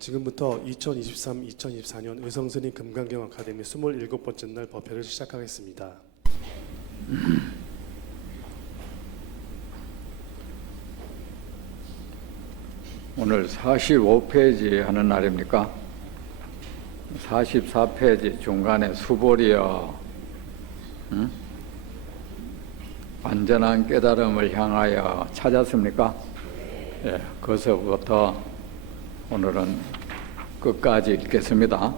지금부터 2023-2024년 의성스님 금강경 아카데미 27번째 날 법회를 시작하겠습니다. 오늘 45페이지 하는 날입니까? 44페이지 중간에 수보리여 완전한 깨달음을 향하여 찾았습니까? 예, 거기서부터 오늘은 끝까지 읽겠습니다.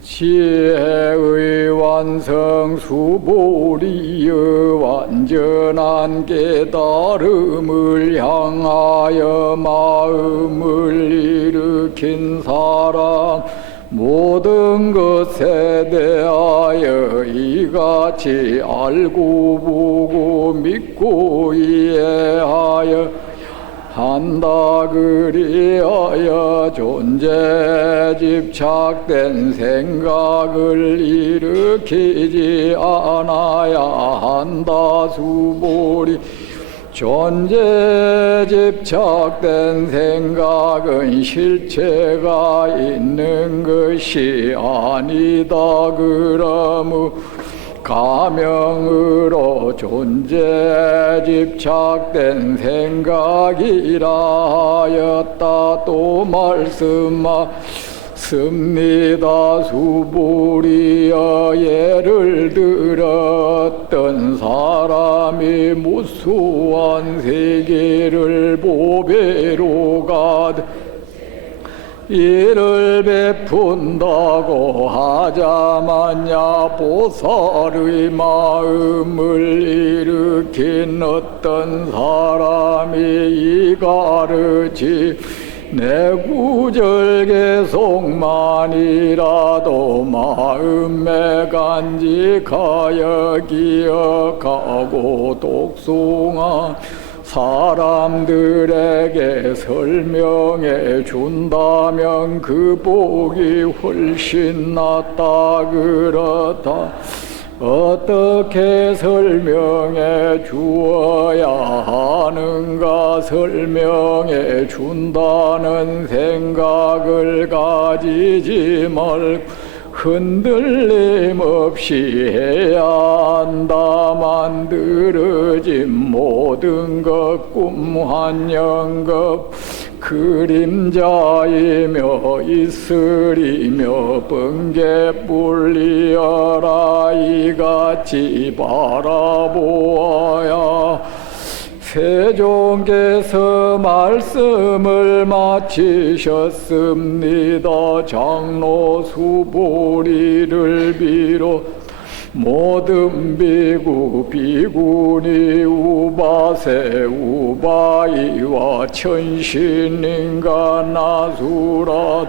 지혜의 완성 수보리여 완전한 깨달음을 향하여 마음을 일으킨 사람 모든 것에 대하여 이같이 알고 보고 믿고 이해하여 한다. 그리하여 존재에 집착된 생각을 일으키지 않아야 한다. 수보리 존재에 집착된 생각은 실체가 있는 것이 아니다. 그러므로 가명으로 존재에 집착된 생각이라 하였다. 또 말씀하십니다. 수보리여 예를 들었던 사람이 무수한 세계를 보배로 가득 이를 베푼다고 하자마냐 보살의 마음을 일으킨 어떤 사람이 이가르치 내 구절계 속만이라도 마음에 간직하여 기억하고 독송한 사람들에게 설명해 준다면 그 복이 훨씬 낫다. 그렇다. 어떻게 설명해 주어야 하는가? 설명해 준다는 생각을 가지지 말고 흔들림 없이 해야 한다. 만들어진 모든 것 꿈환영급 그림자이며 있으리며 번개불리어라. 이같이 바라보아야 세종께서 말씀을 마치셨습니다. 장로 수보리를 비롯 모든 비구 비구니 우바세 우바이와 천신인간 나수라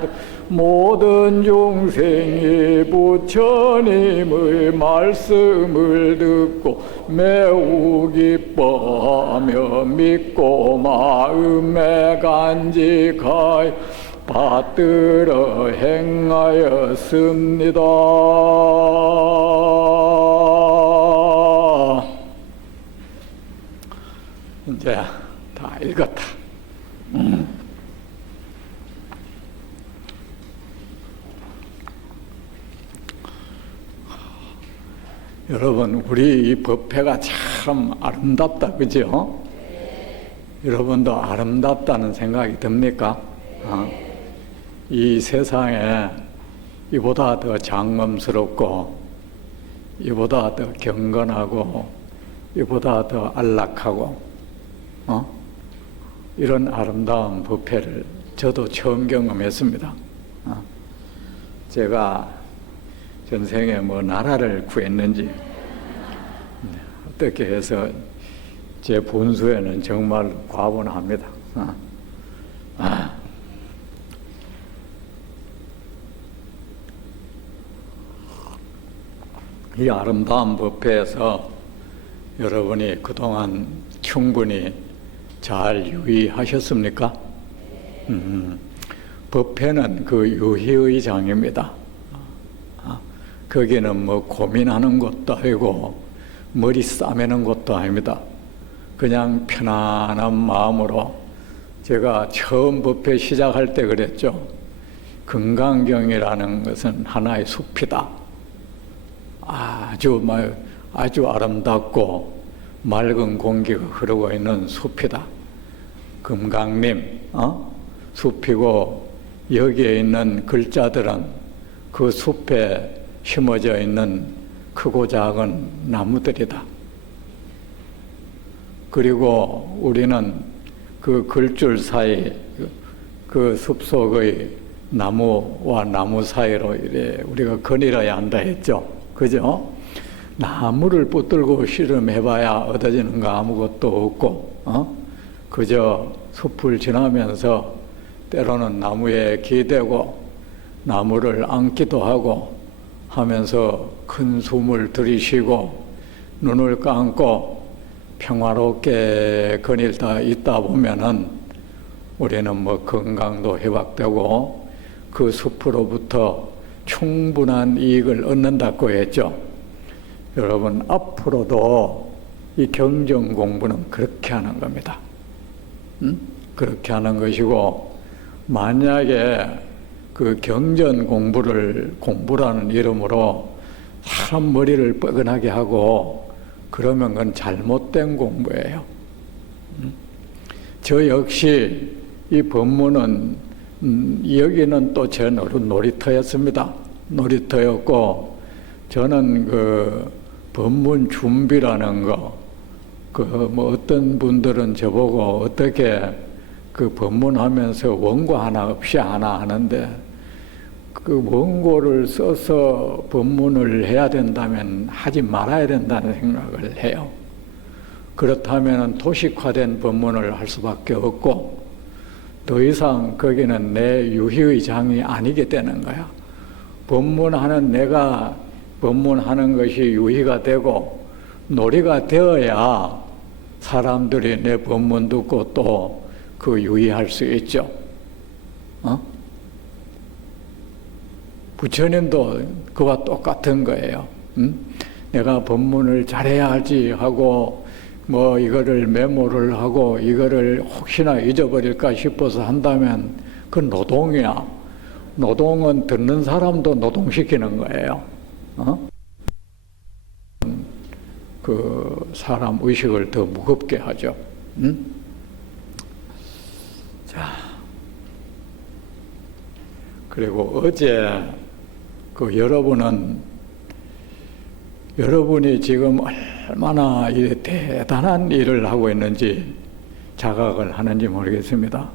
모든 종생이 부처님의 말씀을 듣고 매우 기뻐하며 믿고 마음에 간직하여 받들어 행하였습니다. 이제 다 읽었다. 여러분, 우리 이 법회가 참 아름답다, 그죠? 여러분도 아름답다는 생각이 듭니까? 이 세상에 이보다 더 장엄스럽고 이보다 더 경건하고 이보다 더 안락하고 이런 아름다운 법회를 저도 처음 경험했습니다. 제가 전생에 뭐 나라를 구했는지 어떻게 해서 제 본수에는 정말 과분합니다. 이 아름다운 법회에서 여러분이 그동안 충분히 잘 유의하셨습니까? 법회는 그 유희의 장입니다. 거기는 뭐 고민하는 것도 아니고 머리 싸매는 것도 아닙니다. 그냥 편안한 마음으로 제가 처음 법회 시작할 때 그랬죠. 금강경이라는 것은 하나의 숲이다. 아주 아름답고 맑은 공기가 흐르고 있는 숲이다. 금강림, 숲이고 여기에 있는 글자들은 그 숲에 심어져 있는 크고 작은 나무들이다. 그리고 우리는 그 글줄 사이, 그 숲속의 나무와 나무 사이로 이래 우리가 거닐어야 한다 했죠. 그죠? 나무를 붙들고 씨름해봐야 얻어지는 거 아무것도 없고, 그저 숲을 지나면서 때로는 나무에 기대고 나무를 안기도 하고 하면서 큰 숨을 들이쉬고 눈을 감고 평화롭게 거닐다 있다 보면은 우리는 뭐 건강도 회복되고 그 숲으로부터 충분한 이익을 얻는다고 했죠. 여러분, 앞으로도 이 경전 공부는 그렇게 하는 겁니다. 그렇게 하는 것이고, 만약에 그 경전 공부라는 이름으로 사람 머리를 뻐근하게 하고 그러면 그건 잘못된 공부예요. 저 역시 이 법문은 여기는 또 제 놀이터였습니다. 놀이터였고, 저는 그 법문 준비라는 거, 뭐 어떤 분들은 저보고 어떻게 그 법문하면서 원고 하나 없이 하나 하는데, 그 원고를 써서 법문을 해야 된다면 하지 말아야 된다는 생각을 해요. 그렇다면 도식화된 법문을 할 수밖에 없고, 더 이상 거기는 내 유희의 장이 아니게 되는 거야. 법문하는 내가 법문하는 것이 유희가 되고 놀이가 되어야 사람들이 내 법문 듣고 또 그 유희할 수 있죠. 부처님도 그와 똑같은 거예요. 내가 법문을 잘해야 하지 하고 뭐 이거를 메모를 하고 이거를 혹시나 잊어버릴까 싶어서 한다면 그건 노동이야. 노동은 듣는 사람도 노동시키는 거예요. 그 사람 의식을 더 무겁게 하죠. 자, 그리고 어제 그 여러분이 지금 얼마나 이 대단한 일을 하고 있는지 자각을 하는지 모르겠습니다.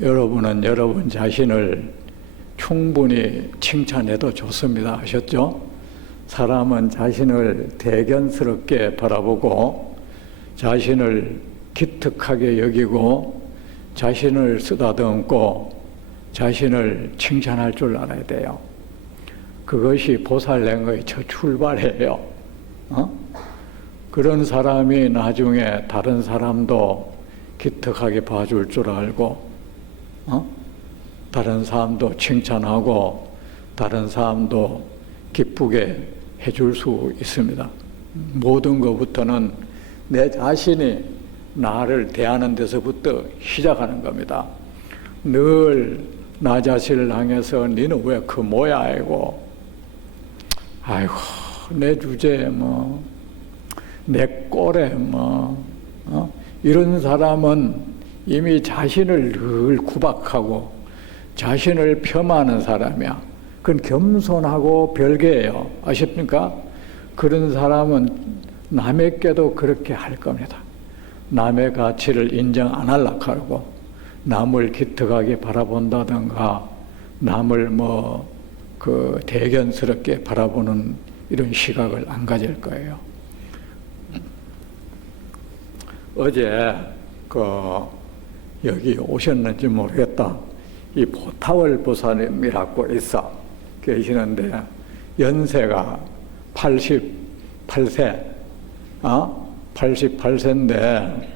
여러분은 여러분 자신을 충분히 칭찬해도 좋습니다. 아셨죠? 사람은 자신을 대견스럽게 바라보고 자신을 기특하게 여기고 자신을 쓰다듬고 자신을 칭찬할 줄 알아야 돼요. 그것이 보살랭의 첫 출발이에요. 그런 사람이 나중에 다른 사람도 기특하게 봐줄 줄 알고, 다른 사람도 칭찬하고, 다른 사람도 기쁘게 해줄 수 있습니다. 모든 것부터는 내 자신이 나를 대하는 데서부터 시작하는 겁니다. 늘 나 자신을 향해서 니는 왜 그 모양이고, 아이고, 내 주제에 뭐, 내 꼴에 뭐, 이런 사람은 이미 자신을 늘 구박하고 자신을 폄하하는 사람이야. 그건 겸손하고 별개예요. 아십니까? 그런 사람은 남에게도 그렇게 할 겁니다. 남의 가치를 인정 안 하려고 하고 남을 기특하게 바라본다든가 남을 대견스럽게 바라보는 이런 시각을 안 가질 거예요. 어제 여기 오셨는지 모르겠다. 이 보타월 보살님이라고 있어 계시는데 연세가 88세, 88세인데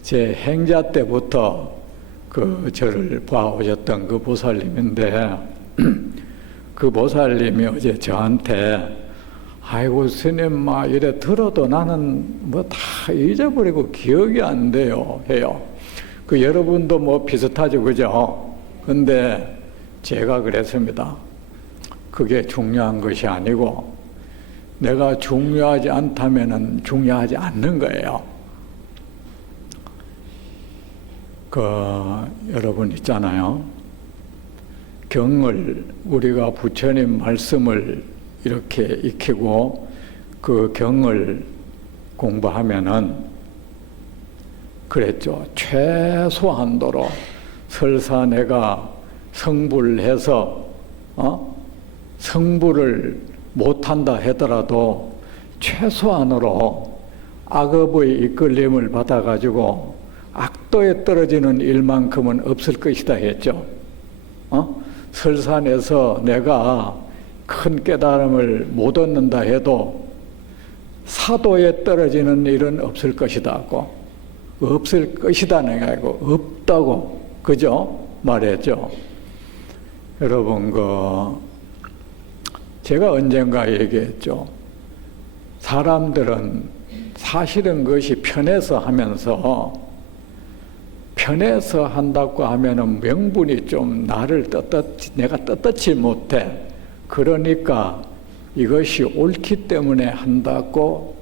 제 행자 때부터 저를 봐오셨던 그 보살님인데 그 보살님이 어제 저한테 아이고 스님 막 이래 들어도 나는 뭐 다 잊어버리고 기억이 안 돼요 해요. 그 여러분도 뭐 비슷하죠, 그죠? 근데 제가 그랬습니다. 그게 중요한 것이 아니고 내가 중요하지 않다면은 중요하지 않는 거예요. 여러분 있잖아요. 경을 우리가 부처님 말씀을 이렇게 익히고 그 경을 공부하면은 그랬죠. 최소한도로 설사 내가 성불해서 성불을 못한다 하더라도 최소한으로 악업의 이끌림을 받아가지고 악도에 떨어지는 일만큼은 없을 것이다 했죠. 설산에서 내가 큰 깨달음을 못 얻는다 해도 사도에 떨어지는 일은 없을 것이다고, 없을 것이다는 게 아니고 없다고, 그죠? 말했죠. 여러분, 제가 언젠가 얘기했죠. 사람들은 사실은 그것이 편해서 하면서, 편해서 한다고 하면은 명분이 좀 내가 떳떳지 못해. 그러니까 이것이 옳기 때문에 한다고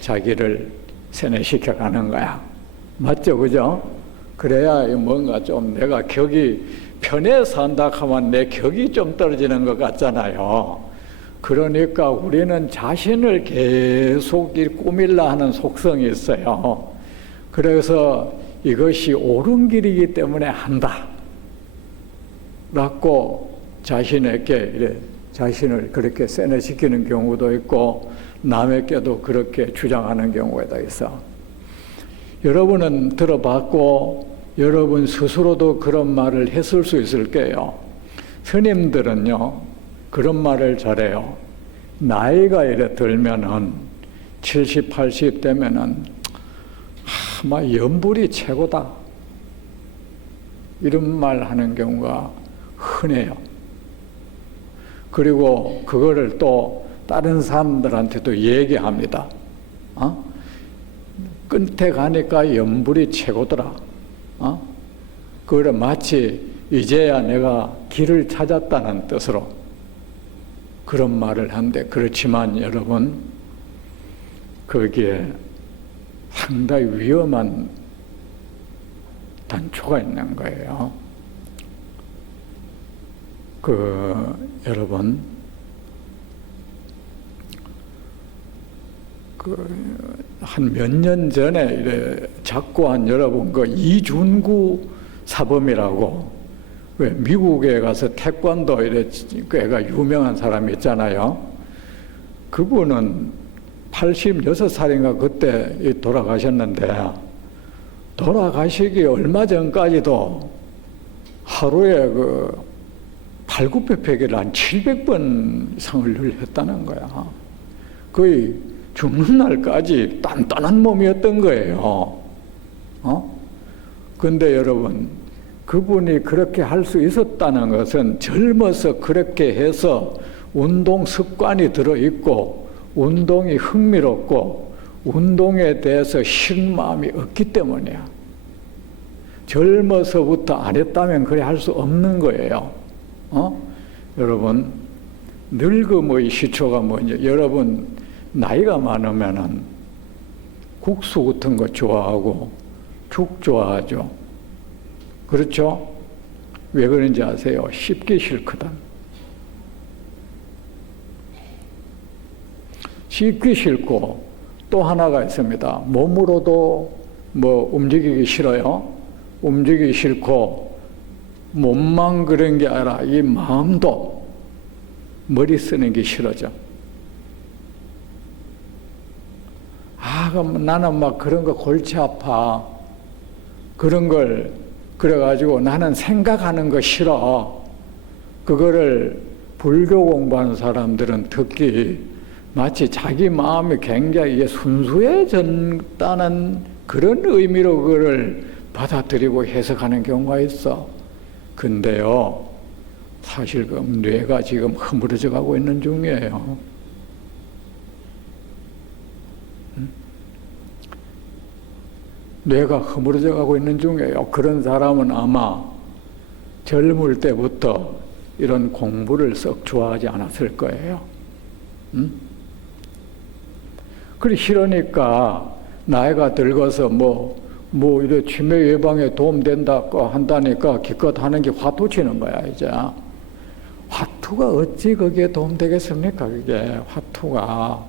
자기를 세뇌시켜 가는 거야. 맞죠? 그죠? 그래야 뭔가 좀 내가 격이 편해서 한다 하면 내 격이 좀 떨어지는 것 같잖아요. 그러니까 우리는 자신을 계속 꾸밀라 하는 속성이 있어요. 그래서 이것이 옳은 길이기 때문에 한다 라고 자신에게 자신을 그렇게 세뇌시키는 경우도 있고 남에게도 그렇게 주장하는 경우가 있어. 여러분은 들어봤고 여러분 스스로도 그런 말을 했을 수 있을 거예요. 스님들은요 그런 말을 잘해요. 나이가 이래 들면은 70, 80 되면은 막 연불이 최고다 이런 말 하는 경우가 흔해요. 그리고 그거를 또 다른 사람들한테도 얘기합니다. 끝에 가니까 연불이 최고더라. 그걸 마치 이제야 내가 길을 찾았다는 뜻으로 그런 말을 하는데, 그렇지만 여러분 거기에 상당히 위험한 단초가 있는 거예요. 여러분 한 몇 년 전에 이래 작고한 여러분 이준구 사범이라고 왜 미국에 가서 태권도 이래 애가 유명한 사람이 있잖아요. 그분은 86살인가 그때 돌아가셨는데, 돌아가시기 얼마 전까지도 하루에 발굽혀펴기를 한 700번 이상을 늘 했다는 거야. 거의 죽는 날까지 단단한 몸이었던 거예요. 근데 여러분, 그분이 그렇게 할 수 있었다는 것은 젊어서 그렇게 해서 운동 습관이 들어있고 운동이 흥미롭고 운동에 대해서 싫은 마음이 없기 때문이야. 젊어서부터 안 했다면 그래 할 수 없는 거예요. 여러분, 늙음의 시초가 뭐냐? 여러분 나이가 많으면은 국수 같은 거 좋아하고 죽 좋아하죠. 그렇죠? 왜 그런지 아세요? 씹기 싫거든. 씹기 싫고 또 하나가 있습니다. 몸으로도 움직이기 싫어요. 움직이기 싫고 몸만 그런 게 아니라 이 마음도 머리 쓰는 게 싫어져. 그럼 나는 막 그런 거 골치 아파. 그런 걸 그래가지고 나는 생각하는 거 싫어. 그거를 불교 공부하는 사람들은 특히 마치 자기 마음이 굉장히 순수해졌다는 그런 의미로 그걸 받아들이고 해석하는 경우가 있어. 근데요, 사실 그 뇌가 지금 허물어져 가고 있는 중이에요. 뇌가 허물어져 가고 있는 중이에요. 그런 사람은 아마 젊을 때부터 이런 공부를 썩 좋아하지 않았을 거예요. 그래 싫으니까 나이가 들어서 이래 치매 예방에 도움된다고 한다니까 기껏 하는 게 화투 치는 거야, 이제. 화투가 어찌 거기에 도움되겠습니까, 그게, 화투가.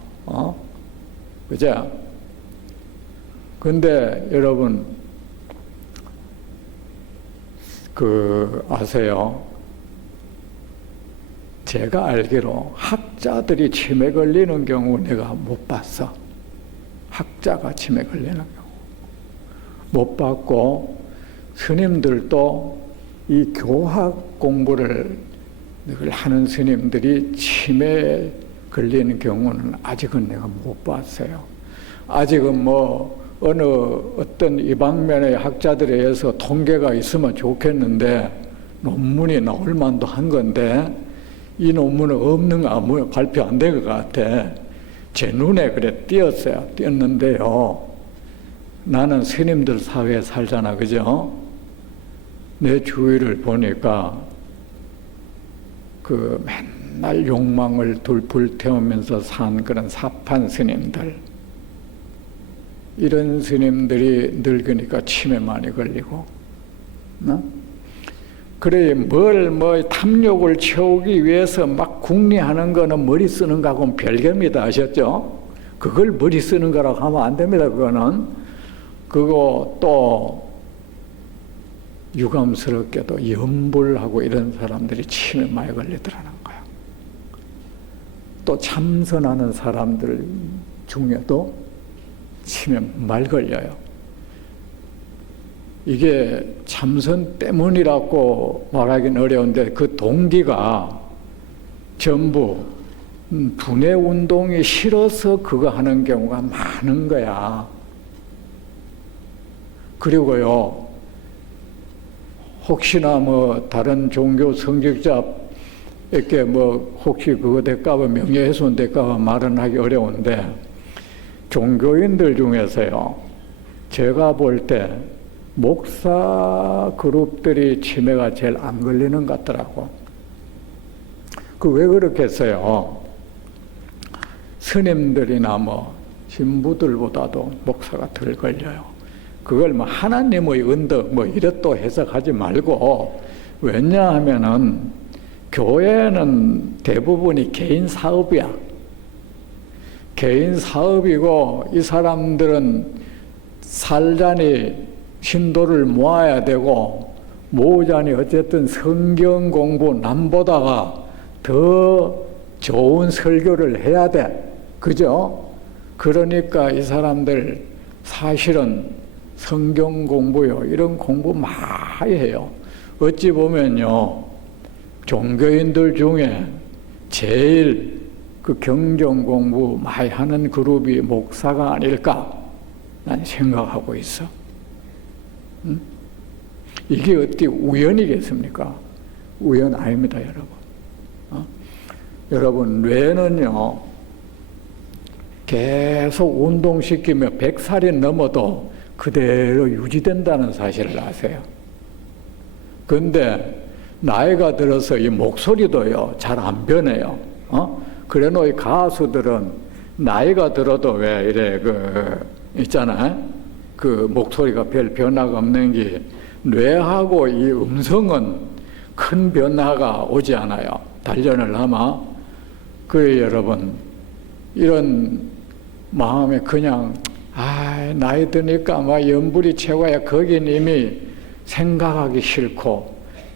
그죠? 근데 여러분, 아세요? 제가 알기로 학자들이 치매 걸리는 경우 내가 못 봤어. 학자가 치매 걸리는 경우. 못 봤고, 스님들도 이 교학 공부를 늘 하는 스님들이 치매 걸리는 경우는 아직은 내가 못 봤어요. 아직은 어떤 이 방면의 학자들에 의해서 통계가 있으면 좋겠는데, 논문이 나올 만도 한 건데, 이 논문은 없는 거 아무 발표 안 된 것 같아. 제 눈에 그래 띄었어요. 띄었는데요. 나는 스님들 사회에 살잖아, 그죠? 내 주위를 보니까 맨날 욕망을 불태우면서 산 그런 사판 스님들, 이런 스님들이 늙으니까 치매 많이 걸리고, 그래 탐욕을 채우기 위해서 막 궁리하는 거는 머리 쓰는 거하고는 별개입니다. 아셨죠? 그걸 머리 쓰는 거라고 하면 안 됩니다. 그거 또 유감스럽게도 염불하고 이런 사람들이 치매 많이 걸리더라는 거야. 또 참선하는 사람들 중에도 치매 많이 걸려요. 이게 참선 때문이라고 말하기는 어려운데 그 동기가 전부 분해 운동이 싫어서 그거 하는 경우가 많은 거야. 그리고요, 혹시나 다른 종교 성직자에게 혹시 그거 될까봐, 명예훼손 될까봐 말은 하기 어려운데, 종교인들 중에서요, 제가 볼 때 목사 그룹들이 치매가 제일 안 걸리는 것 같더라고. 왜 그렇겠어요? 스님들이나 신부들보다도 목사가 덜 걸려요. 그걸 하나님의 은덕 이래 또 해석하지 말고, 왜냐하면은 교회는 대부분이 개인 사업이야. 개인 사업이고, 이 사람들은 살자니 신도를 모아야 되고, 모으자니 어쨌든 성경 공부 남보다가 더 좋은 설교를 해야 돼. 그죠? 그러니까 이 사람들 사실은 성경 공부요, 이런 공부 많이 해요. 어찌 보면요, 종교인들 중에 제일 경전 공부 많이 하는 그룹이 목사가 아닐까 난 생각하고 있어. 이게 어떻게 우연이겠습니까? 우연 아닙니다, 여러분. 여러분, 뇌는요, 계속 운동시키며 100살이 넘어도 그대로 유지된다는 사실을 아세요? 근데 나이가 들어서 이 목소리도요, 잘 안 변해요. 그래놓은 가수들은 나이가 들어도 왜 이래 있잖아요. 목소리가 별 변화가 없는 게, 뇌하고 이 음성은 큰 변화가 오지 않아요. 단련을 하면. 그래, 여러분, 이런 마음에 그냥 나이 드니까 염불이 채워야 거긴 이미 생각하기 싫고,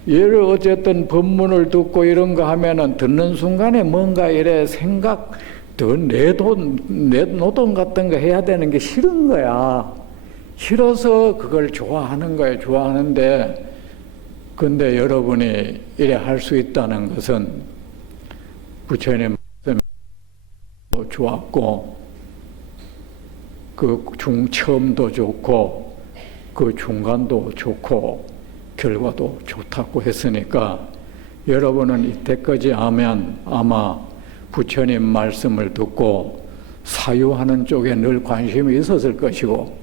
얘를 어쨌든 법문을 듣고 이런 거 하면은 듣는 순간에 뭔가 이래 생각, 더 내노동 같은 거 해야 되는 게 싫은 거야. 싫어서 그걸 좋아하는 거예요. 좋아하는데, 근데 여러분이 이래 할 수 있다는 것은 부처님 말씀도 좋았고, 처음도 좋고, 중간도 좋고, 결과도 좋다고 했으니까, 여러분은 이때까지 하면 아마 부처님 말씀을 듣고 사유하는 쪽에 늘 관심이 있었을 것이고,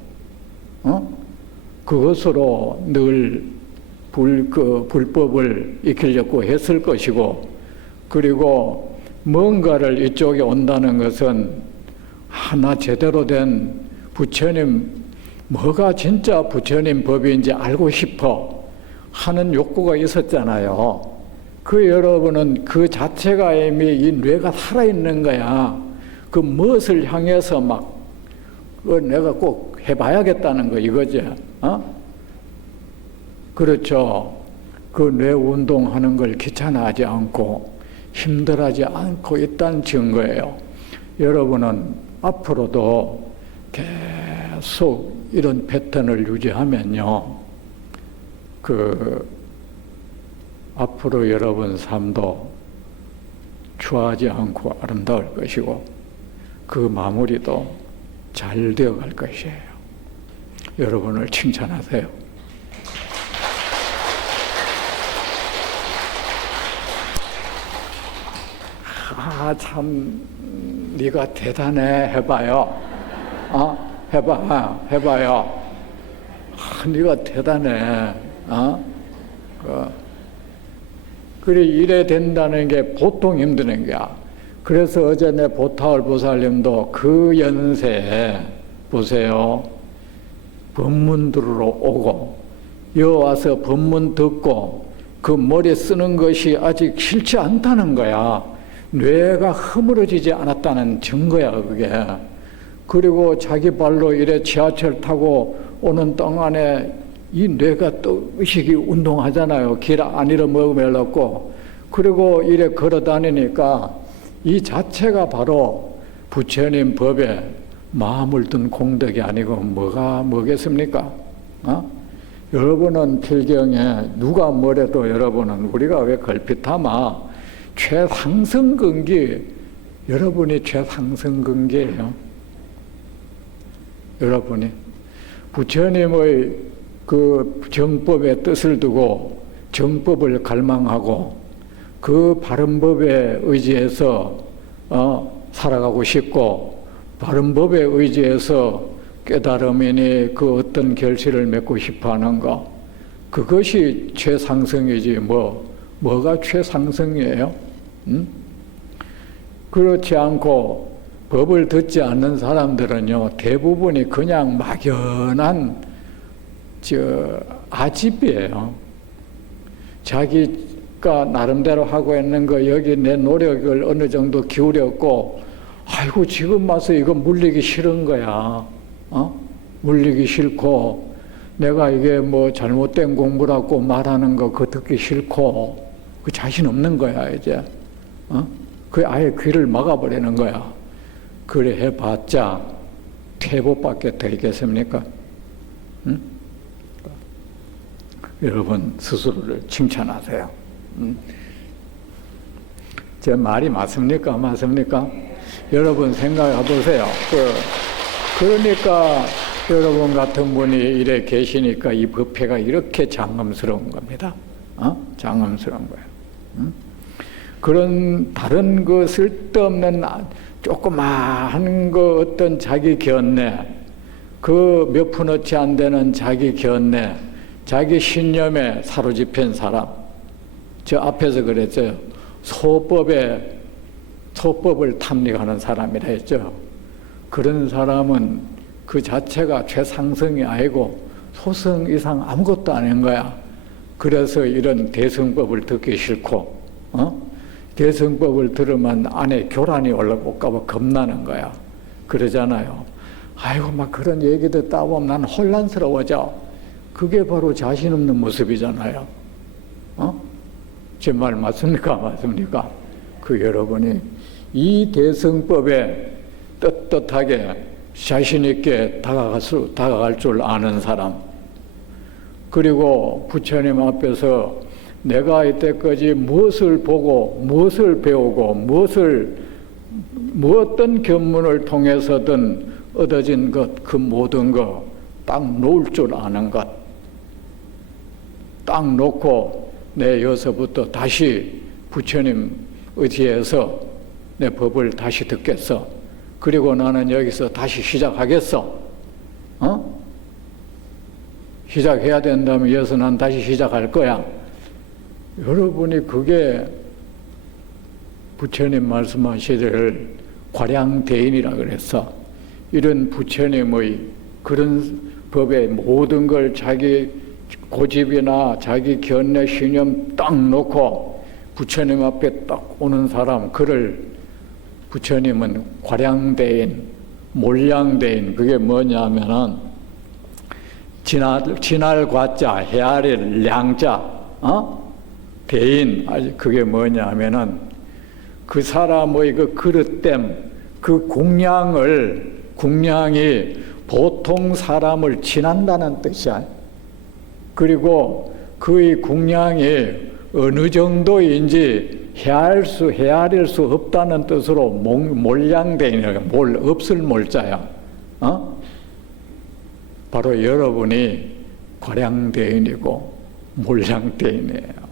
그것으로 늘 불법을 익히려고 했을 것이고, 그리고 뭔가를 이쪽에 온다는 것은 하나 제대로 된 부처님, 뭐가 진짜 부처님 법인지 알고 싶어 하는 욕구가 있었잖아요. 그 여러분은 그 자체가 이미 이 뇌가 살아있는 거야. 그 무엇을 향해서 막 내가 꼭 해봐야겠다는 거 이거지. 그렇죠. 그 뇌 운동하는 걸 귀찮아하지 않고 힘들어하지 않고 있다는 증거예요. 여러분은 앞으로도 계속 이런 패턴을 유지하면요, 앞으로 여러분 삶도 추하지 않고 아름다울 것이고, 그 마무리도 잘 되어 갈 것이에요. 여러분을 칭찬하세요. 참 네가 대단해 해봐요. 해봐요. 네가 대단해. 그래 이래 된다는 게 보통 힘드는 거야. 그래서 어제 내 보타월 보살님도 그 연세에 보세요. 법문 들으러 오고 여 와서 법문 듣고 그 머리 쓰는 것이 아직 싫지 않다는 거야. 뇌가 허물어지지 않았다는 증거야 그게. 그리고 자기 발로 이래 지하철 타고 오는 동안에 이 뇌가 또 의식이 운동하잖아요. 길 안 잃어먹으려고. 그리고 이래 걸어 다니니까 이 자체가 바로 부처님 법에 마음을 둔 공덕이 아니고 뭐겠습니까? 여러분은 필경에 누가 뭐래도 여러분은 우리가 왜 걸핏하마 최상승근기, 여러분이 최상승근기예요. 여러분이 부처님의 그 정법의 뜻을 두고 정법을 갈망하고 그 바른 법에 의지해서 살아가고 싶고, 바른 법에 의지해서 깨달음이니 그 어떤 결실을 맺고 싶어하는 거, 그것이 최상승이지 뭐가 최상승이에요? 그렇지 않고 법을 듣지 않는 사람들은요, 대부분이 그냥 막연한 아집이에요. 자기가 나름대로 하고 있는 거, 여기 내 노력을 어느 정도 기울였고, 아이고 지금 와서 이거 물리기 싫은 거야. 물리기 싫고, 내가 이게 뭐 잘못된 공부라고 말하는 거 그거 듣기 싫고, 그 자신 없는 거야 이제. 그 아예 귀를 막아버리는 거야. 그래 해봤자 퇴보밖에 더 있겠습니까? 여러분 스스로를 칭찬하세요. 제 말이 맞습니까? 맞습니까? 여러분 생각해 보세요. 그러니까 여러분 같은 분이 이래 계시니까 이 법회가 이렇게 장엄스러운 겁니다. 장엄스러운 거예요. 그런 다른 그 쓸데없는 조그마한 그 어떤 자기 견내, 그 몇 푼어치 안 되는 자기 견내, 자기 신념에 사로잡힌 사람, 저 앞에서 그랬죠. 소법을 탐닉하는 사람이라 했죠. 그런 사람은 그 자체가 최상승이 아니고 소승 이상 아무것도 아닌 거야. 그래서 이런 대승법을 듣기 싫고, 대승법을 들으면 안에 교란이 올라올까봐 겁나는 거야. 그러잖아요. 아이고 막 그런 얘기 듣다 보면 난 혼란스러워져. 그게 바로 자신 없는 모습이잖아요. 제 말 맞습니까? 맞습니까? 그 여러분이 이 대승법에 떳떳하게 자신 있게 다가갈 줄 아는 사람, 그리고 부처님 앞에서 내가 이때까지 무엇을 보고 무엇을 배우고 어떤 견문을 통해서든 얻어진 것, 그 모든 것 딱 놓을 줄 아는 것, 딱 놓고 내 여기서부터 다시 부처님 의지해서 내 법을 다시 듣겠어. 그리고 나는 여기서 다시 시작하겠어. 시작해야 된다면 이어서 난 다시 시작할 거야. 여러분이 그게 부처님 말씀하시기를 과량대인이라 그랬어. 이런 부처님의 그런 법에 모든 걸 자기 고집이나 자기 견내 신념 딱 놓고 부처님 앞에 딱 오는 사람, 그를 부처님은 과량대인, 몰량대인, 그게 뭐냐면은 진할 과자, 헤아릴 량자, 대인, 그게 뭐냐면은 그 사람의 그 그릇됨, 그 궁량이 보통 사람을 지난다는 뜻이야. 그리고 그의 궁량이 어느 정도인지 헤아릴 수 없다는 뜻으로 몰량대인이라고, 없을 몰자야. 바로 여러분이 과량대인이고 몰량대인이에요.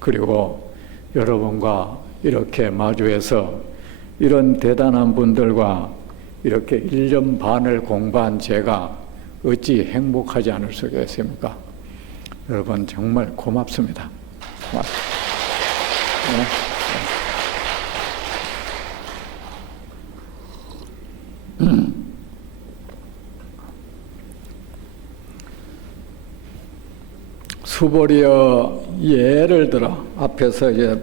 그리고 여러분과 이렇게 마주해서 이런 대단한 분들과 이렇게 1년 반을 공부한 제가 어찌 행복하지 않을 수가 있습니까? 여러분 정말 고맙습니다. 수보리여, 예를 들어 앞에서 이제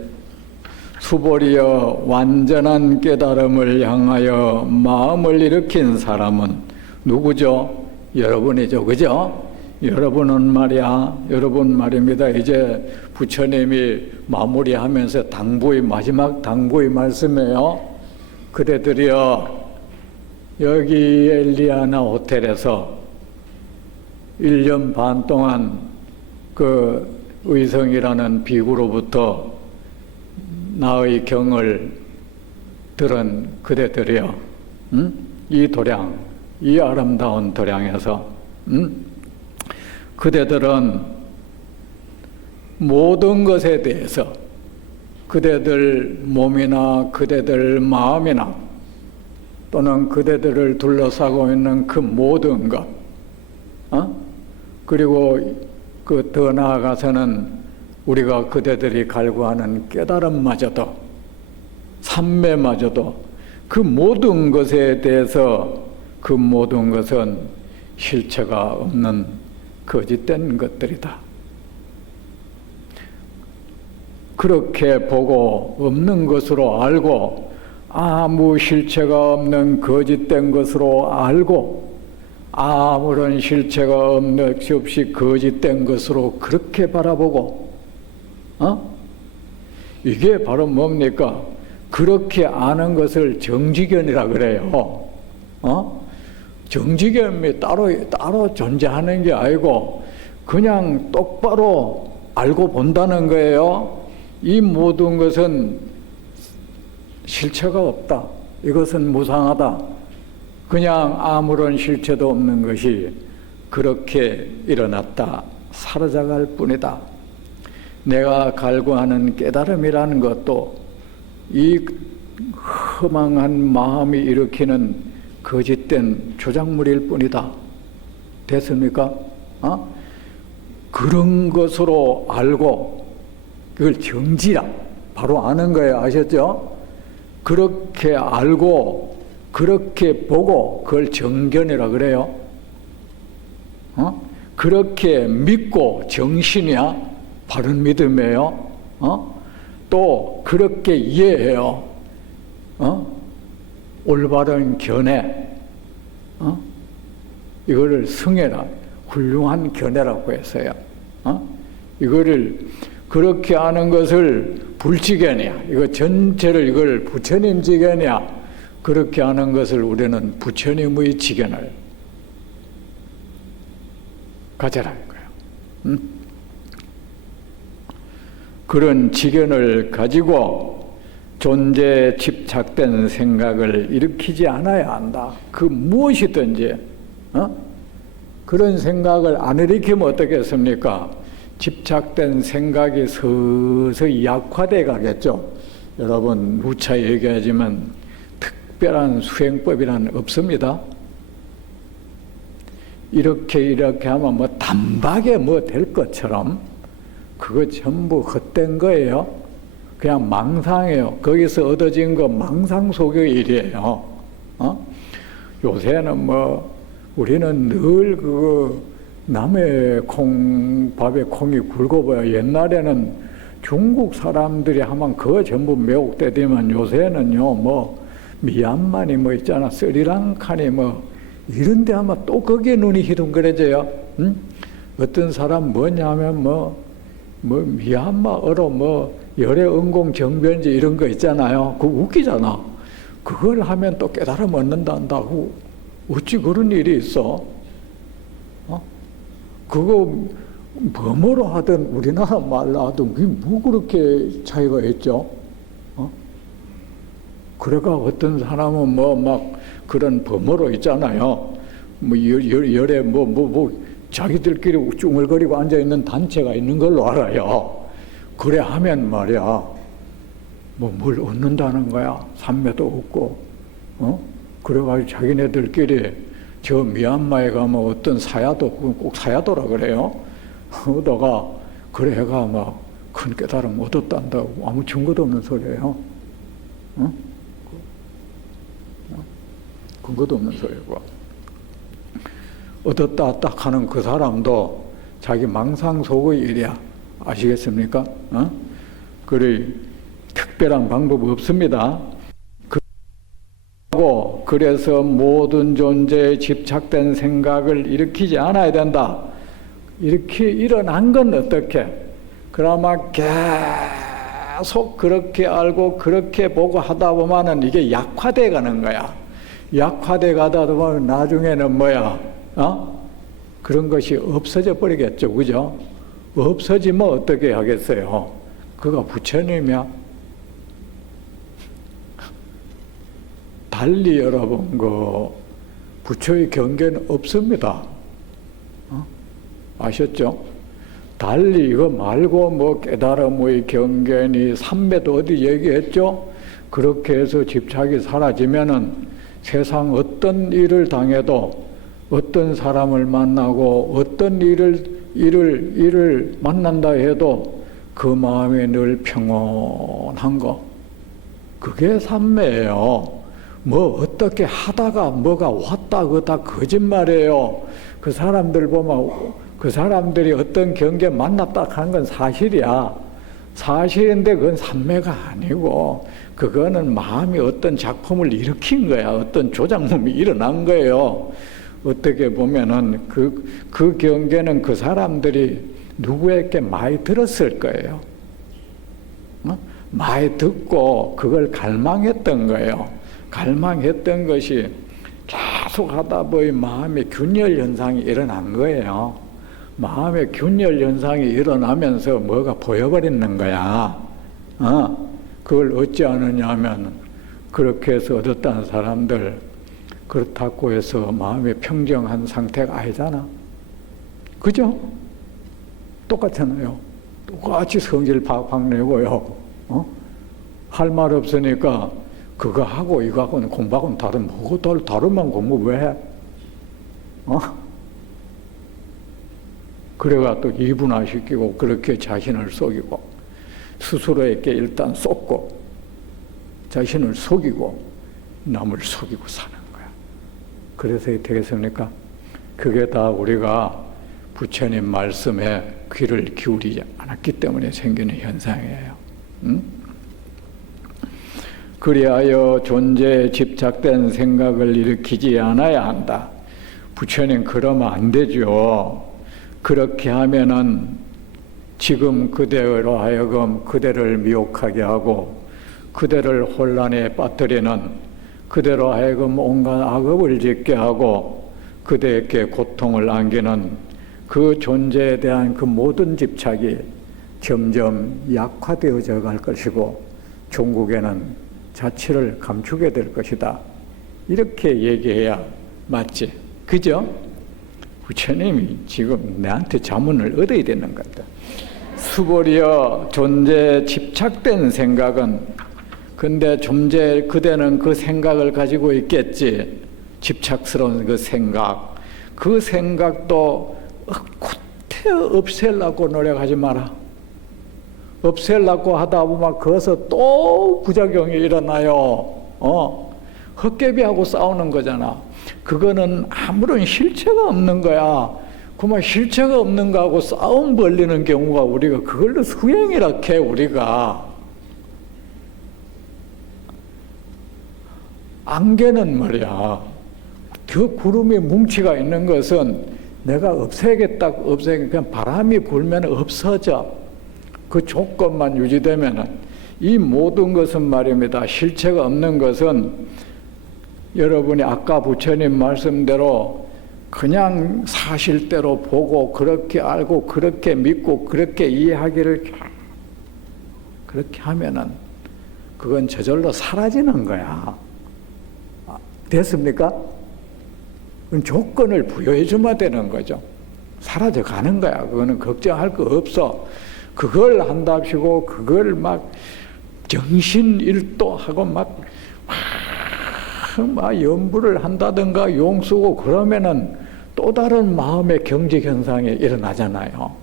수보리여 완전한 깨달음을 향하여 마음을 일으킨 사람은 누구죠? 여러분이죠. 그죠? 여러분 말입니다. 이제 부처님이 마무리하면서 마지막 당부의 말씀이에요. 그대들이여, 여기 엘리아나 호텔에서 1년 반 동안 그 의성이라는 비구로부터 나의 경을 들은 그대들이여, 이 도량, 이 아름다운 도량에서 그대들은 모든 것에 대해서 그대들 몸이나 그대들 마음이나 또는 그대들을 둘러싸고 있는 그 모든 것, 그리고 그 더 나아가서는 우리가 그대들이 갈구하는 깨달음마저도, 삼매마저도, 그 모든 것에 대해서 그 모든 것은 실체가 없는 거짓된 것들이다. 그렇게 보고 없는 것으로 알고, 아무 실체가 없는 거짓된 것으로 알고, 아무런 실체가 없는 것이 없이 거짓된 것으로 그렇게 바라보고, 이게 바로 뭡니까? 그렇게 아는 것을 정지견이라 그래요. 정지견이 따로 존재하는 게 아니고 그냥 똑바로 알고 본다는 거예요. 이 모든 것은 실체가 없다. 이것은 무상하다. 그냥 아무런 실체도 없는 것이 그렇게 일어났다. 사라져갈 뿐이다. 내가 갈구하는 깨달음이라는 것도 이 허망한 마음이 일으키는 거짓된 조작물일 뿐이다. 됐습니까? 그런 것으로 알고, 그걸 정지라 바로 아는 거예요. 아셨죠? 그렇게 알고 그렇게 보고 그걸 정견이라 그래요. 그렇게 믿고 정신이야 바른 믿음이에요. 또 그렇게 이해해요. 올바른 견해, 이거를 승해라, 훌륭한 견해라고 했어요. 이거를 그렇게 하는 것을 불지견이야. 이거 전체를 이걸 부처님 지견이야. 그렇게 하는 것을 우리는 부처님의 지견을 가져라 이거예요. 그런 지견을 가지고 존재에 집착된 생각을 일으키지 않아야 한다. 그 무엇이든지 그런 생각을 안 일으키면 어떻겠습니까? 집착된 생각이 서서히 약화돼 가겠죠. 여러분 누차 얘기하지만 특별한 수행법이란 없습니다. 이렇게 하면 뭐 단박에 뭐 될 것처럼 그거 전부 헛된 거예요. 그냥 망상이에요. 거기서 얻어진 거 망상 속의 일이에요. 요새는 뭐 우리는 늘 그 남의 밥에 콩이 굵어봐요. 옛날에는 중국 사람들이 하면 그거 전부 매혹되더만 요새는요 뭐 미얀마니 뭐 있잖아, 스리랑카니 뭐 이런 데 하면 또 거기에 눈이 희둥그레져요. 응? 어떤 사람 뭐냐면 뭐 미얀마어로 뭐 열애 은공 정변지 이런 거 있잖아요. 그거 웃기잖아. 그걸 하면 또 깨달음 얻는다 한다고. 어찌 그런 일이 있어? 그거 뭐뭐로 하든 우리나라 말로 하든 그게 뭐 그렇게 차이가 있죠? 그래가 어떤 사람은 뭐 막 그런 범어로 있잖아요. 뭐 열에 자기들끼리 쭈글거리고 앉아 있는 단체가 있는 걸로 알아요. 그래 하면 말이야, 뭐 뭘 얻는다는 거야. 삼매도 없고, 그래가지고 자기네들끼리 저 미얀마에 가면 어떤 사야도 꼭 사야도라 그래요. 얻어가 그래 해가 막 큰 깨달음 얻었단다고 아무 증거도 없는 소리예요. 근거도 없는 소리고. 얻었다 딱 하는 그 사람도 자기 망상 속의 일이야. 아시겠습니까? 그래 특별한 방법 없습니다. 그래서 모든 존재에 집착된 생각을 일으키지 않아야 된다. 이렇게 일어난 건 어떻게? 그나마 계속 그렇게 알고 그렇게 보고 하다 보면은 이게 약화돼 가는 거야. 약화돼 가다 보면 나중에는 뭐야? 그런 것이 없어져 버리겠죠. 그죠? 없어지면 어떻게 하겠어요? 그가 부처님이야. 달리 여러분, 부처의 경계는 없습니다. 아셨죠? 달리 이거 말고 뭐 깨달음의 경계니 삼매도 어디 얘기했죠? 그렇게 해서 집착이 사라지면은 세상 어떤 일을 당해도 어떤 사람을 만나고 어떤 일을 만난다 해도 그 마음이 늘 평온한 거. 그게 삼매예요. 뭐 어떻게 하다가 뭐가 왔다 그다 거짓말이에요. 그 사람들 보면 그 사람들이 어떤 경계 만났다 하는 건 사실이야. 사실인데 그건 삼매가 아니고 그거는 마음이 어떤 작품을 일으킨 거야. 어떤 조작mom이 일어난 거예요. 어떻게 보면은 그 경계는 그 사람들이 누구에게 많이 들었을 거예요. 많이 듣고 그걸 갈망했던 거예요. 갈망했던 것이 계속 하다 보니 마음의 균열 현상이 일어난 거예요. 마음의 균열 현상이 일어나면서 뭐가 보여버리는 거야. 그걸 어찌 아느냐 하면 그렇게 해서 얻었다는 사람들 그렇다고 해서 마음이 평정한 상태가 아니잖아. 그죠? 똑같잖아요. 똑같이 성질 팍팍 내고요. 할 말 없으니까 그거 하고 이거 하고는 공부하고는 뭐고 다른만 공부 왜 해? 그래가 또 이분화시키고 그렇게 자신을 속이고 스스로에게 일단 쏟고 자신을 속이고 남을 속이고 사는 거야. 그래서 되겠습니까? 그게 다 우리가 부처님 말씀에 귀를 기울이지 않았기 때문에 생기는 현상이에요. 그리하여 존재에 집착된 생각을 일으키지 않아야 한다. 부처님 그러면 안 되죠. 그렇게 하면은 지금 그대로 하여금 그대를 미혹하게 하고 그대를 혼란에 빠뜨리는 그대로 하여금 온갖 악업을 짓게 하고 그대에게 고통을 안기는 그 존재에 대한 그 모든 집착이 점점 약화되어져 갈 것이고 종국에는 자취를 감추게 될 것이다. 이렇게 얘기해야 맞지? 그죠? 부처님이 지금 내한테 자문을 얻어야 되는 거다. 수보리여 존재에 집착된 생각은 근데 그대는 그 생각을 가지고 있겠지. 집착스러운 그 생각. 그 생각도 곧태 없애려고 노력하지 마라. 없애려고 하다 보면 거기서 또 부작용이 일어나요. 헛개비하고 싸우는 거잖아. 그거는 아무런 실체가 없는 거야. 그만 실체가 없는 거하고 싸움 벌리는 경우가 우리가 그걸로 수행이라 해, 우리가. 안개는 말이야. 그 구름이 뭉치가 있는 것은 내가 없애겠다고 그냥 바람이 불면 없어져. 그 조건만 유지되면은 이 모든 것은 말입니다. 실체가 없는 것은 여러분이 아까 부처님 말씀대로 그냥 사실대로 보고 그렇게 알고 그렇게 믿고 그렇게 이해하기를 그렇게 하면은 그건 저절로 사라지는 거야. 됐습니까? 그건 조건을 부여해 주면 되는 거죠. 사라져 가는 거야. 그거는 걱정할 거 없어. 그걸 한답시고 그걸 막 정신일도하고 막 연부를 한다든가 용쓰고 그러면은 또 다른 마음의 경직 현상이 일어나잖아요.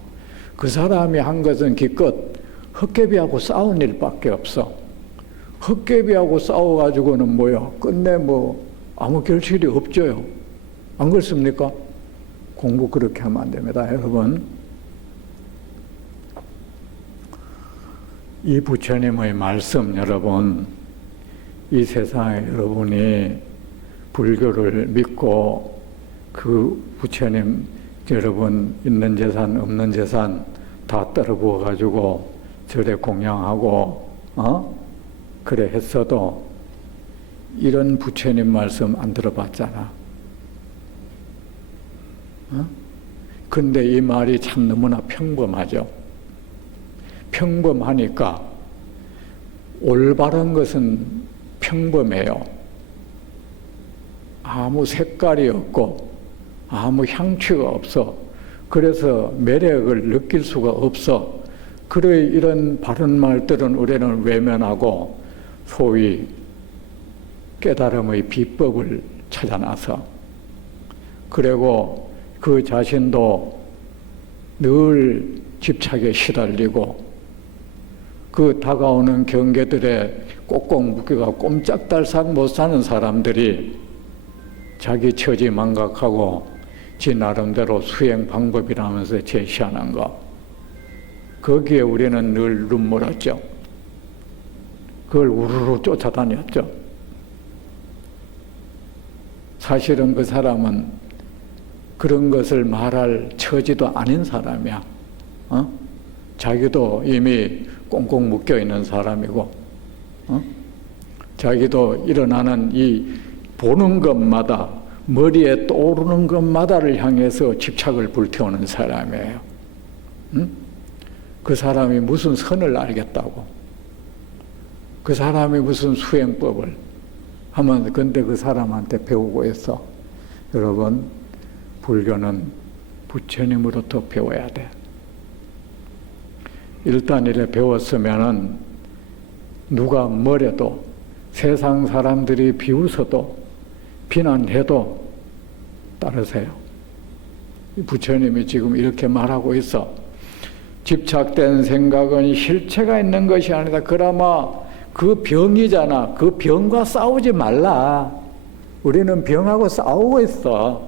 그 사람이 한 것은 기껏 헛개비하고 싸운 일밖에 없어. 헛개비하고 싸워가지고는 뭐야? 끝내 아무 결실이 없죠요. 안 그렇습니까? 공부 그렇게 하면 안 됩니다, 여러분. 이 부처님의 말씀, 여러분, 이 세상에 여러분이 불교를 믿고 그 부처님 여러분 있는 재산 없는 재산 다 떨어부어 가지고 절에 공양하고 그래 했어도 이런 부처님 말씀 안 들어봤잖아. 근데 이 말이 참 너무나 평범하죠. 평범하니까 올바른 것은 평범해요. 아무 색깔이 없고 아무 향취가 없어. 그래서 매력을 느낄 수가 없어. 그래 이런 바른 말들은 우리는 외면하고 소위 깨달음의 비법을 찾아나서 그리고 그 자신도 늘 집착에 시달리고 그 다가오는 경계들에 꼭꼭 묶여가 꼼짝달싹 못 사는 사람들이 자기 처지 망각하고 지 나름대로 수행 방법이라면서 제시하는 거, 거기에 우리는 늘 눈물었죠. 그걸 우르르 쫓아다녔죠. 사실은 그 사람은 그런 것을 말할 처지도 아닌 사람이야. 자기도 이미 꽁꽁 묶여 있는 사람이고, 자기도 일어나는 이 보는 것마다 머리에 떠오르는 것마다를 향해서 집착을 불태우는 사람이에요. 그 사람이 무슨 선을 알겠다고, 그 사람이 무슨 수행법을 하면, 근데 그 사람한테 배우고 있어. 여러분, 불교는 부처님으로부터 배워야 돼. 일단 이래 배웠으면은 누가 뭐래도 세상 사람들이 비웃어도 비난해도 따르세요. 부처님이 지금 이렇게 말하고 있어. 집착된 생각은 실체가 있는 것이 아니다. 그나마 그 병이잖아. 그 병과 싸우지 말라. 우리는 병하고 싸우고 있어.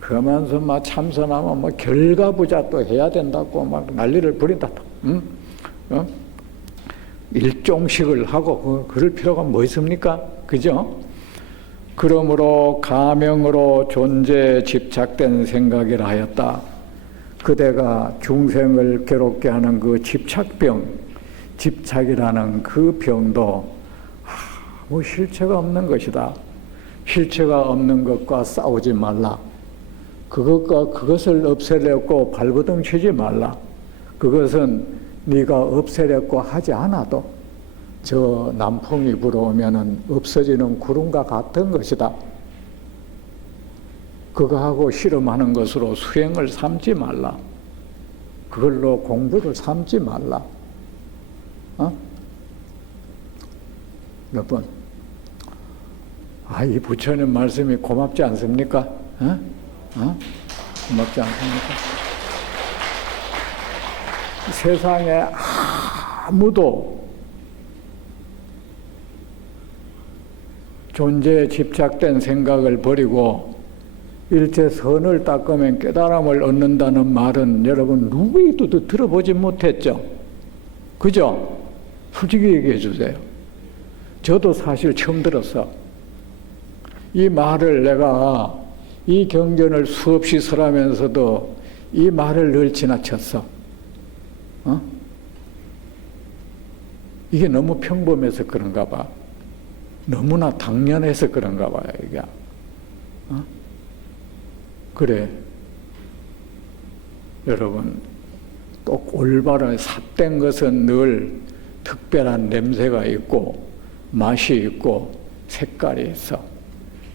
그러면서 막 참선하면 뭐 결과부자 또 해야 된다고 막 난리를 부린다. 일종식을 하고 그럴 필요가 뭐 있습니까? 그죠? 그러므로 가명으로 존재에 집착된 생각이라 하였다. 그대가 중생을 괴롭게 하는 그 집착병, 집착이라는 그 병도 뭐 실체가 없는 것이다. 실체가 없는 것과 싸우지 말라. 그것을 없애려고 발버둥 치지 말라. 그것은 네가 없애려고 하지 않아도 저 남풍이 불어오면은 없어지는 구름과 같은 것이다. 그거하고 실험하는 것으로 수행을 삼지 말라. 그걸로 공부를 삼지 말라. 몇 번? 이 부처님 말씀이 고맙지 않습니까? 고맙지 않습니까? 세상에 아무도 존재에 집착된 생각을 버리고 일체 선을 닦으면 깨달음을 얻는다는 말은 여러분 누구에도 들어보지 못했죠? 그죠? 솔직히 얘기해 주세요. 저도 사실 처음 들었어. 이 말을 내가 이 경전을 수없이 설하면서도 이 말을 늘 지나쳤어. 이게 너무 평범해서 그런가 봐. 너무나 당연해서 그런가 봐요, 이게. 그래. 여러분, 또 올바른 삿된 것은 늘 특별한 냄새가 있고, 맛이 있고, 색깔이 있어.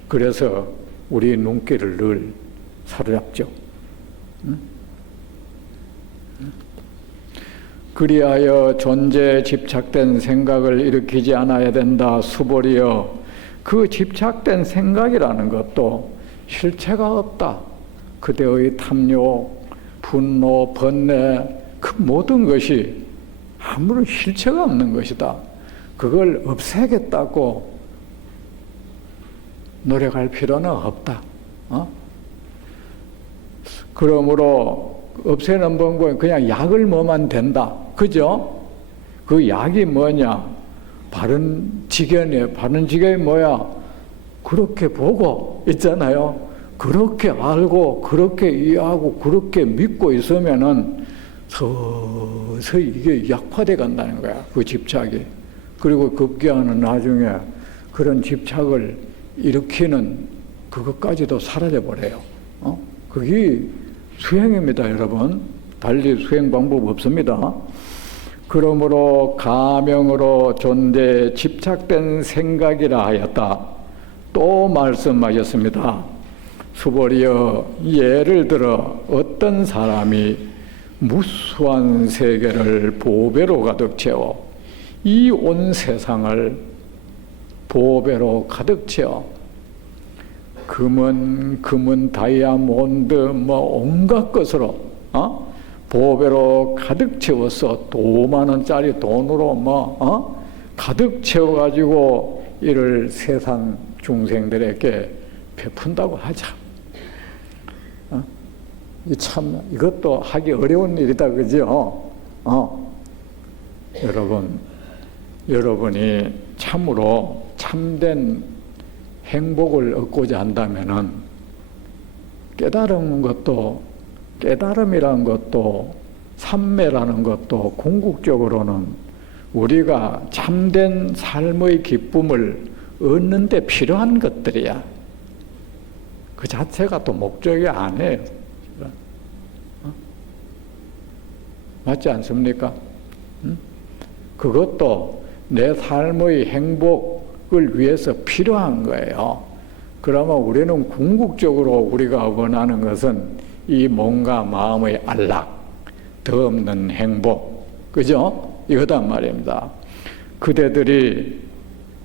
그래서 우리 눈길을 늘 사로잡죠. 그리하여 존재에 집착된 생각을 일으키지 않아야 된다. 수보리여, 그 집착된 생각이라는 것도 실체가 없다. 그대의 탐욕, 분노, 번뇌, 그 모든 것이 아무런 실체가 없는 것이다. 그걸 없애겠다고 노력할 필요는 없다. 그러므로 없애는 방법은 그냥 약을 먹으면 된다. 그죠? 그 약이 뭐냐? 바른 지견이에요. 바른 지견이 뭐야? 그렇게 보고 있잖아요. 그렇게 알고, 그렇게 이해하고, 그렇게 믿고 있으면은 서서히 이게 약화돼 간다는 거야. 그 집착이. 그리고 급기야는 나중에 그런 집착을 일으키는 그것까지도 사라져 버려요. 그게 수행입니다, 여러분. 달리 수행 방법 없습니다. 그러므로 가명으로 존재에 집착된 생각이라 하였다. 또 말씀하셨습니다. 수보리여, 예를 들어 어떤 사람이 무수한 세계를 보배로 가득 채워 이 온 세상을 보배로 가득 채워 금은 다이아몬드 온갖 것으로 보배로 가득 채워서 도만 원짜리 돈으로 가득 채워가지고 이를 세상 중생들에게 베푼다고 하자. 참 이것도 하기 어려운 일이다, 그죠? 여러분이 참으로 참된 행복을 얻고자 한다면은 깨달음이라는 것도 삼매라는 것도 궁극적으로는 우리가 참된 삶의 기쁨을 얻는 데 필요한 것들이야. 그 자체가 또 목적이 아니에요. 맞지 않습니까? 그것도 내 삶의 행복을 위해서 필요한 거예요. 그러면 우리는 궁극적으로 우리가 원하는 것은 이 몸과 마음의 안락, 더 없는 행복, 그죠? 이거단 말입니다. 그대들이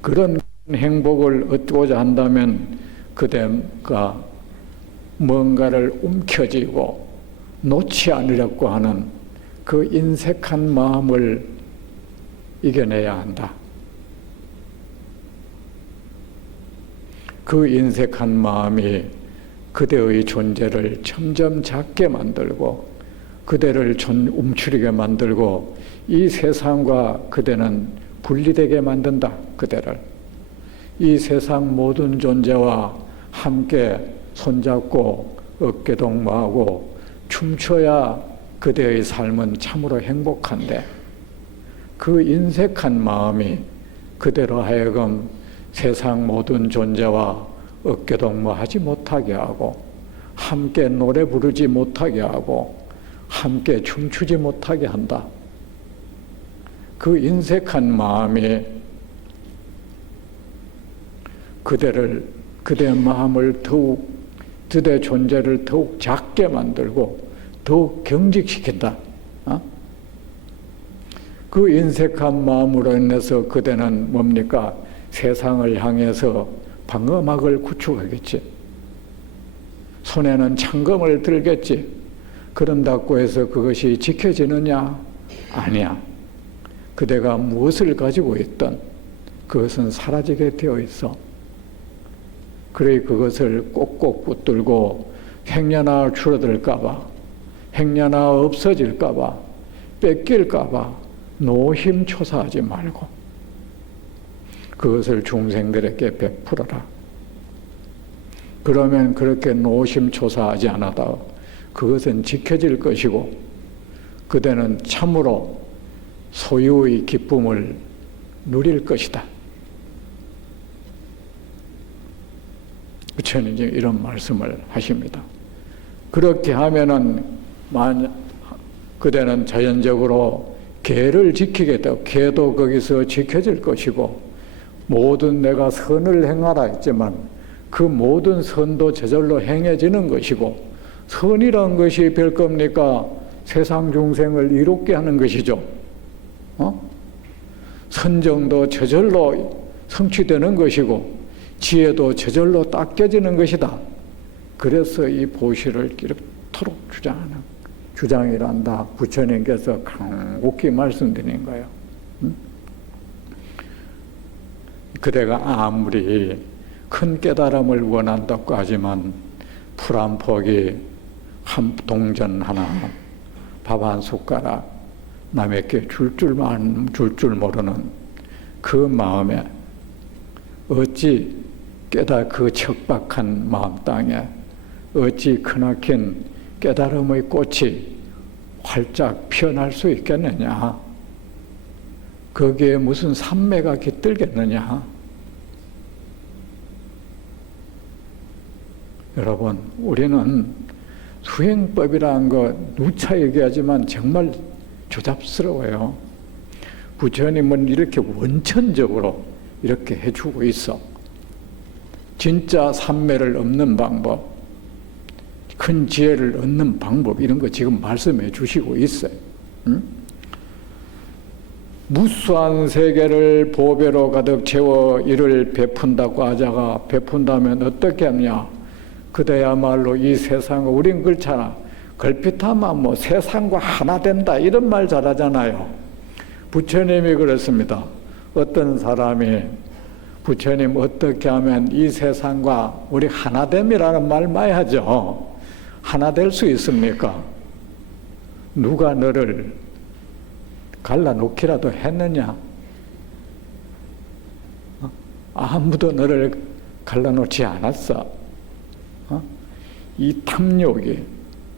그런 행복을 얻고자 한다면 그대가 뭔가를 움켜쥐고 놓지 않으려고 하는 그 인색한 마음을 이겨내야 한다. 그 인색한 마음이 그대의 존재를 점점 작게 만들고 그대를 움츠리게 만들고 이 세상과 그대는 분리되게 만든다. 그대를 이 세상 모든 존재와 함께 손잡고 어깨동무하고 춤춰야 그대의 삶은 참으로 행복한데 그 인색한 마음이 그대로 하여금 세상 모든 존재와 어깨동무하지 못하게 하고 함께 노래 부르지 못하게 하고 함께 춤추지 못하게 한다. 그 인색한 마음이 그대의 마음을 더욱 그대의 존재를 더욱 작게 만들고 더욱 경직시킨다. 그 인색한 마음으로 인해서 그대는 뭡니까? 세상을 향해서 방어막을 구축하겠지. 손에는 창검을 들겠지. 그런다고 해서 그것이 지켜지느냐? 아니야. 그대가 무엇을 가지고 있든 그것은 사라지게 되어 있어. 그래 그것을 꼭꼭 붙들고 행여나 줄어들까봐, 행여나 없어질까봐, 뺏길까봐 노심초사하지 말고 그것을 중생들에게 베풀어라. 그러면 그렇게 노심초사하지 않아도 그것은 지켜질 것이고 그대는 참으로 소유의 기쁨을 누릴 것이다. 부처님이 이제 이런 말씀을 하십니다. 그렇게 하면은 그대는 자연적으로 계를 지키게 되고 계도 거기서 지켜질 것이고 모든 내가 선을 행하라 했지만 그 모든 선도 저절로 행해지는 것이고 선이란 것이 별 겁니까? 세상 중생을 이롭게 하는 것이죠. 선정도 저절로 성취되는 것이고 지혜도 저절로 닦여지는 것이다. 그래서 이 보시를 이렇도록 주장이란다. 부처님께서 간곡히 말씀드린 거예요. 그대가 아무리 큰 깨달음을 원한다고 하지만 풀 한 포기, 한 동전 하나, 밥 한 숟가락 남에게 줄 줄 모르는 그 마음에 어찌 그 척박한 마음 땅에 어찌 크나큰 깨달음의 꽃이 활짝 피어날 수 있겠느냐? 거기에 무슨 산매가 깃들겠느냐? 여러분, 우리는 수행법이라는 거 누차 얘기하지만 정말 조잡스러워요. 부처님은 이렇게 원천적으로 이렇게 해주고 있어. 진짜 산매를 얻는 방법, 큰 지혜를 얻는 방법 이런 거 지금 말씀해 주시고 있어요. 무수한 세계를 보배로 가득 채워 이를 베푼다고 하자가 베푼다면 어떻게 하냐? 그대야말로 이 세상을 우린 그렇잖아. 걸핏하면 뭐 세상과 하나 된다 이런 말 잘하잖아요. 부처님이 그렇습니다. 어떤 사람이 부처님 어떻게 하면 이 세상과 우리 하나됨이라는 말 많이 하죠. 하나 될 수 있습니까? 누가 너를 갈라놓기라도 했느냐? 아무도 너를 갈라놓지 않았어. 이 탐욕이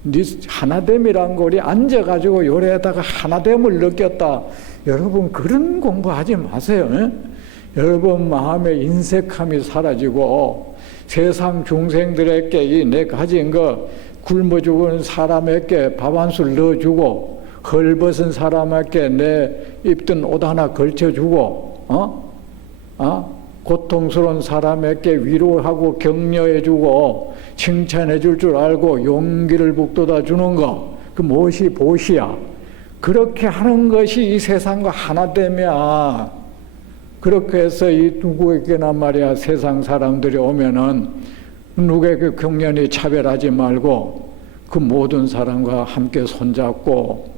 네 하나됨이란 거 우리 앉아가지고 요래다가 하나됨을 느꼈다. 여러분 그런 공부하지 마세요. 여러분 마음에 인색함이 사라지고 세상 중생들에게 내 가진 거 굶어 죽은 사람에게 밥 한 술 넣어주고 헐벗은 사람에게 내 입던 옷 하나 걸쳐주고 고통스러운 사람에게 위로하고 격려해주고 칭찬해줄 줄 알고 용기를 북돋아 주는 거, 그 무엇이 보시야? 그렇게 하는 것이 이 세상과 하나됨이야. 그렇게 해서 이 누구에게나 말이야 세상 사람들이 오면은 누구에게 경련히 차별하지 말고 그 모든 사람과 함께 손잡고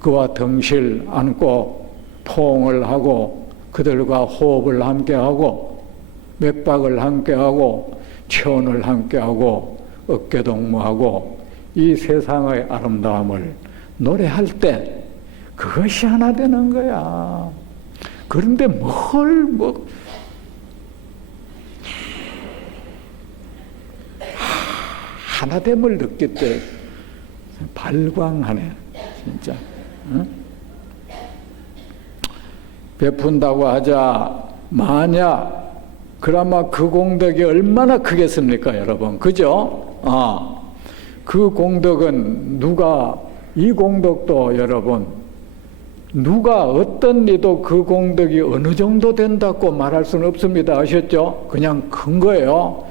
그와 덩실 안고 포옹을 하고 그들과 호흡을 함께하고 맥박을 함께하고 체온을 함께하고 어깨동무하고 이 세상의 아름다움을 노래할 때 그것이 하나 되는 거야. 그런데 하나됨을 느낄 때 발광하네 진짜. 응? 베푼다고 하자 만약 그나마 그 공덕이 얼마나 크겠습니까 여러분, 그죠? 그 공덕은 이 공덕도 여러분 누가 어떤 이도 그 공덕이 어느 정도 된다고 말할 수는 없습니다. 아셨죠? 그냥 큰 거예요.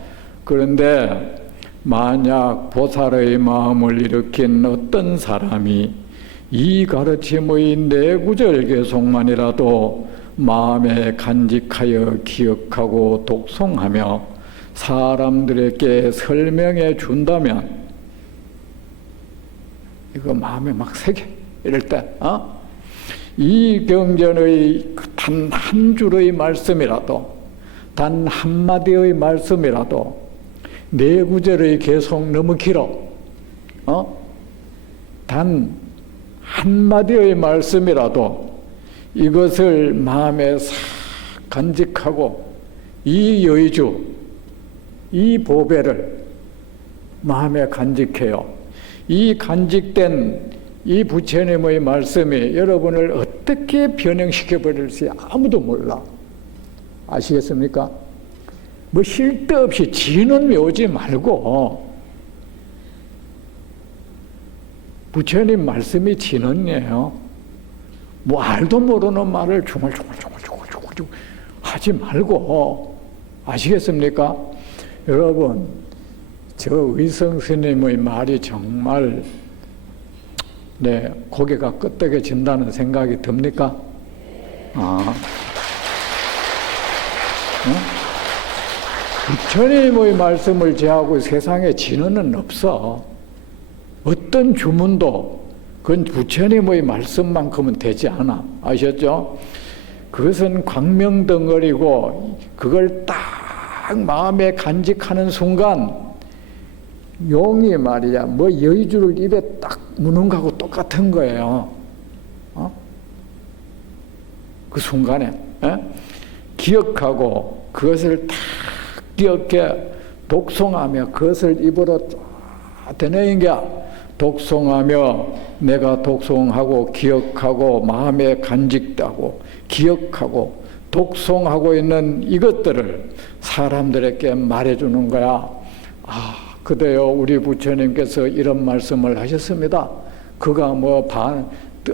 그런데 만약 보살의 마음을 일으킨 어떤 사람이 이 가르침의 내구절 개송만이라도 마음에 간직하여 기억하고 독송하며 사람들에게 설명해 준다면 이거 마음에 막 새겨. 이럴 때 이 경전의 단 한 줄의 말씀이라도, 단 한마디의 말씀이라도 네 구절의 계속 너무 길어. 단 한마디의 말씀이라도 이것을 마음에 싹 간직하고 이 여의주, 이 보배를 마음에 간직해요. 이 간직된 이 부처님의 말씀이 여러분을 어떻게 변형시켜 버릴지 아무도 몰라. 아시겠습니까? 뭐 쓸데없이 진은 외우지 말고, 부처님 말씀이 진언이에요. 뭐 알도 모르는 말을 중얼중얼 하지 말고, 아시겠습니까? 여러분, 저 의성 스님의 말이 정말 고개가 끄덕여진다는 생각이 듭니까? 부처님의 말씀을 제하고 세상에 진언은 없어. 어떤 주문도 그건 부처님의 말씀만큼은 되지 않아. 아셨죠? 그것은 광명덩어리고, 그걸 딱 마음에 간직하는 순간 용이 말이야, 뭐 여의주를 입에 딱 무는 거하고 똑같은 거예요. 그 순간에 기억하고 그것을 딱 기억해 독송하며 그것을 입으로 되뇌인겨 독송하며, 내가 독송하고 기억하고 마음에 간직하고 기억하고 독송하고 있는 이것들을 사람들에게 말해주는 거야. 그래요, 우리 부처님께서 이런 말씀을 하셨습니다. 그가 뭐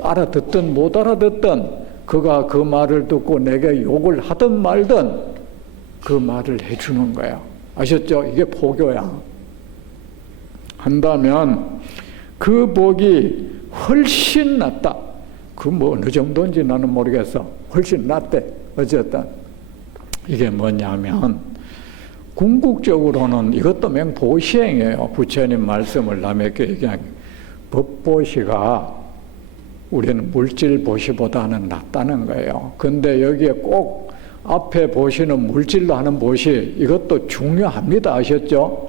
알아듣든 못 알아듣든 그가 그 말을 듣고 내게 욕을 하든 말든 그 말을 해주는 거야. 아셨죠? 이게 포교야. 한다면 그 복이 훨씬 낫다. 그 뭐 어느 정도인지 나는 모르겠어. 훨씬 낫대. 어쨌든 이게 뭐냐면, 궁극적으로는 이것도 맹보시행이에요. 부처님 말씀을 남에게 얘기한 법보시가 우리는 물질 보시보다는 낫다는 거예요. 근데 여기에 꼭 앞에 보시는 물질로 하는 보시, 이것도 중요합니다. 아셨죠?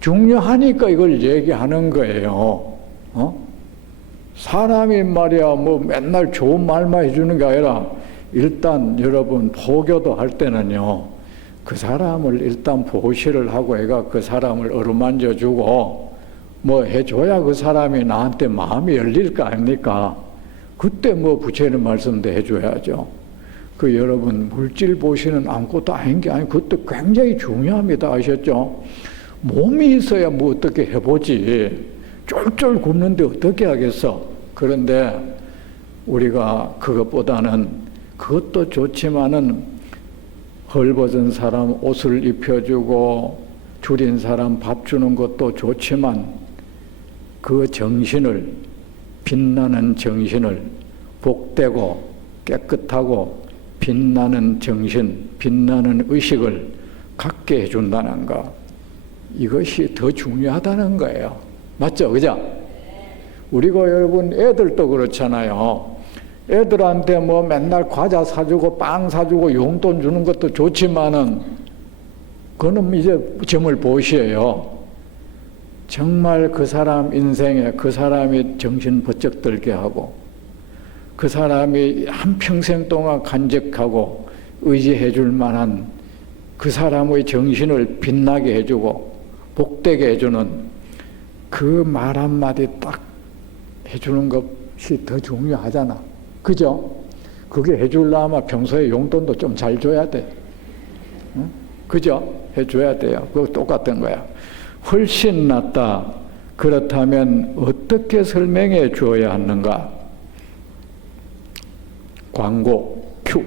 중요하니까 이걸 얘기하는 거예요. 사람이 말이야 뭐 맨날 좋은 말만 해주는 게 아니라, 일단 여러분 포교도 할 때는요, 그 사람을 일단 보시를 하고 애가 그 사람을 어루만져 주고 뭐 해줘야 그 사람이 나한테 마음이 열릴 거 아닙니까? 그때 뭐 부처님 말씀도 해줘야죠. 그 여러분 물질 보시는 아무것도 아닌 게 아니고 그것도 굉장히 중요합니다. 아셨죠? 몸이 있어야 뭐 어떻게 해보지. 쫄쫄 굶는데 어떻게 하겠어. 그런데 우리가 그것보다는, 그것도 좋지만은 헐벗은 사람 옷을 입혀주고 줄인 사람 밥 주는 것도 좋지만, 그 정신을, 빛나는 정신을, 복되고 깨끗하고 빛나는 정신, 빛나는 의식을 갖게 해준다는 것, 이것이 더 중요하다는 거예요. 맞죠? 그죠? 우리가 여러분 애들도 그렇잖아요. 애들한테 뭐 맨날 과자 사주고 빵 사주고 용돈 주는 것도 좋지만은 그거는 이제 점을 보시에요. 정말 그 사람 인생에 그 사람이 정신 번쩍 들게 하고 그 사람이 한평생 동안 간직하고 의지해 줄 만한 그 사람의 정신을 빛나게 해주고 복되게 해주는 그 말 한마디 딱 해주는 것이 더 중요하잖아. 그죠? 그게 해주려면 평소에 용돈도 좀 잘 줘야 돼. 응? 그죠? 해줘야 돼요. 그거 똑같은 거야. 훨씬 낫다. 그렇다면 어떻게 설명해 주어야 하는가? 광고, 큐.